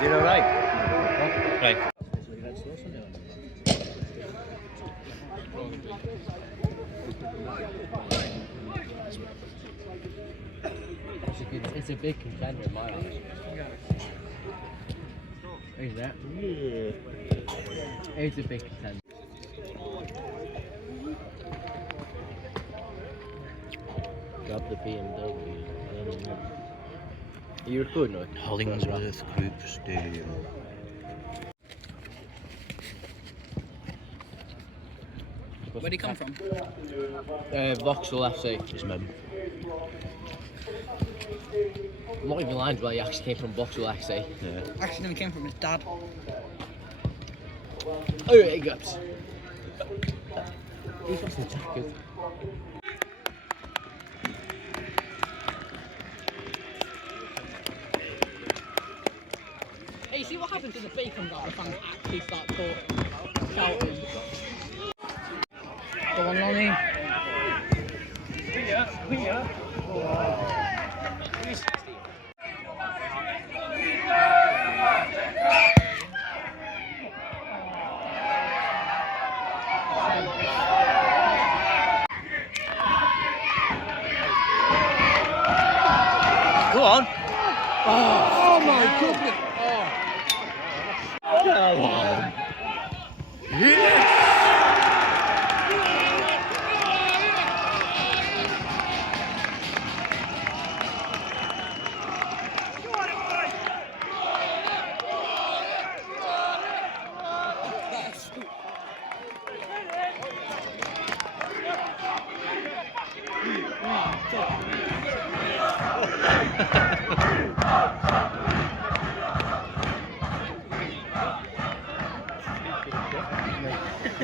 Zero right. Right. It's a big contender in my eyes. Is that? Yeah. It's a big contender. Grab the BMW. Are you recording or? Hollingsworth Group Stadium. Where'd he come from? Vauxhall FC. His mum. I'm not even lying, well, he actually came from Vauxhall FC. Yeah. Actually, no, he came from his dad. Oh, he got. He's got some jacket. Hey, see what happens to the bacon guy? The fans actually start shouting. Go on, Lonnie. Here. Go on. Oh my goodness! Come on. Yes.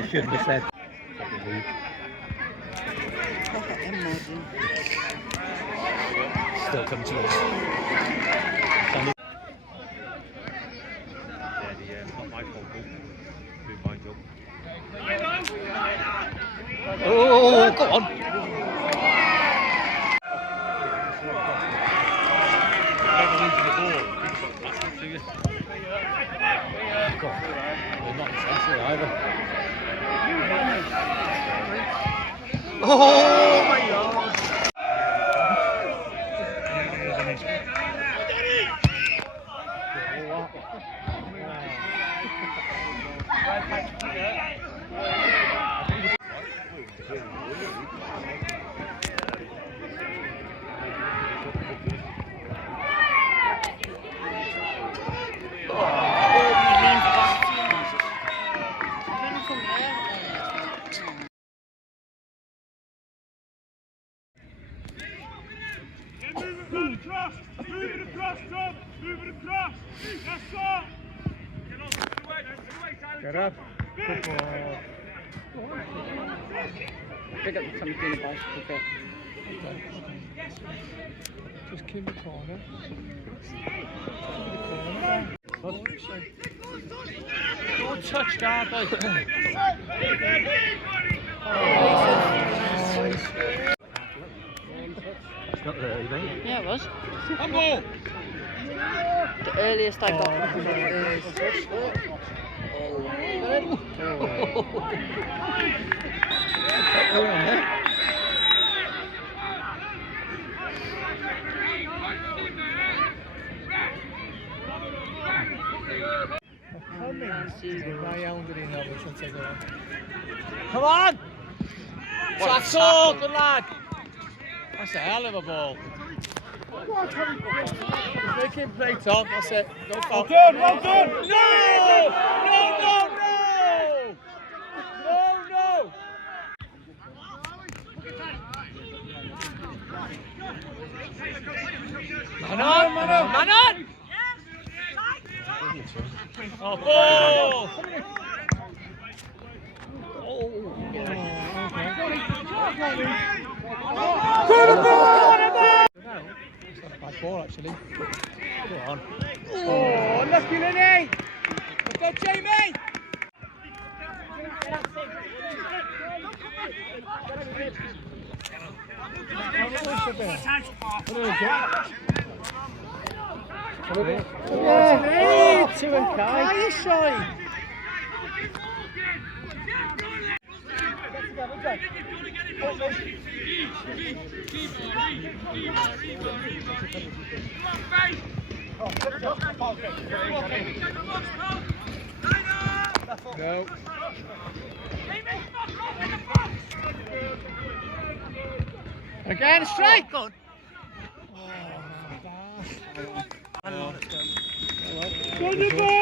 Shouldn't have said. Still come to us. Sandy. Not my fault. Do my job. Oh, go on. God, they're not essentially either. Oh my God! Move it across, Tom! Move it across! That's all! Get up. Pick up the tummy cleaner bicycle kit. Just keep the corner. Don't touch that, like. It's not there, mate. Yeah, it was. Come on! The earliest I got is... Come on! That's all, good lad! That's a hell of a ball. Make him play, Tom. That's it. No foul. Well done! No! No! Man on! Oh, ball! It's not a bad ball, actually. Go on. Oh, lucky Lenny! Go, Jamie! Yeah, two and Kai. Are you shy? No. Again, strike. Good. Go to the ball!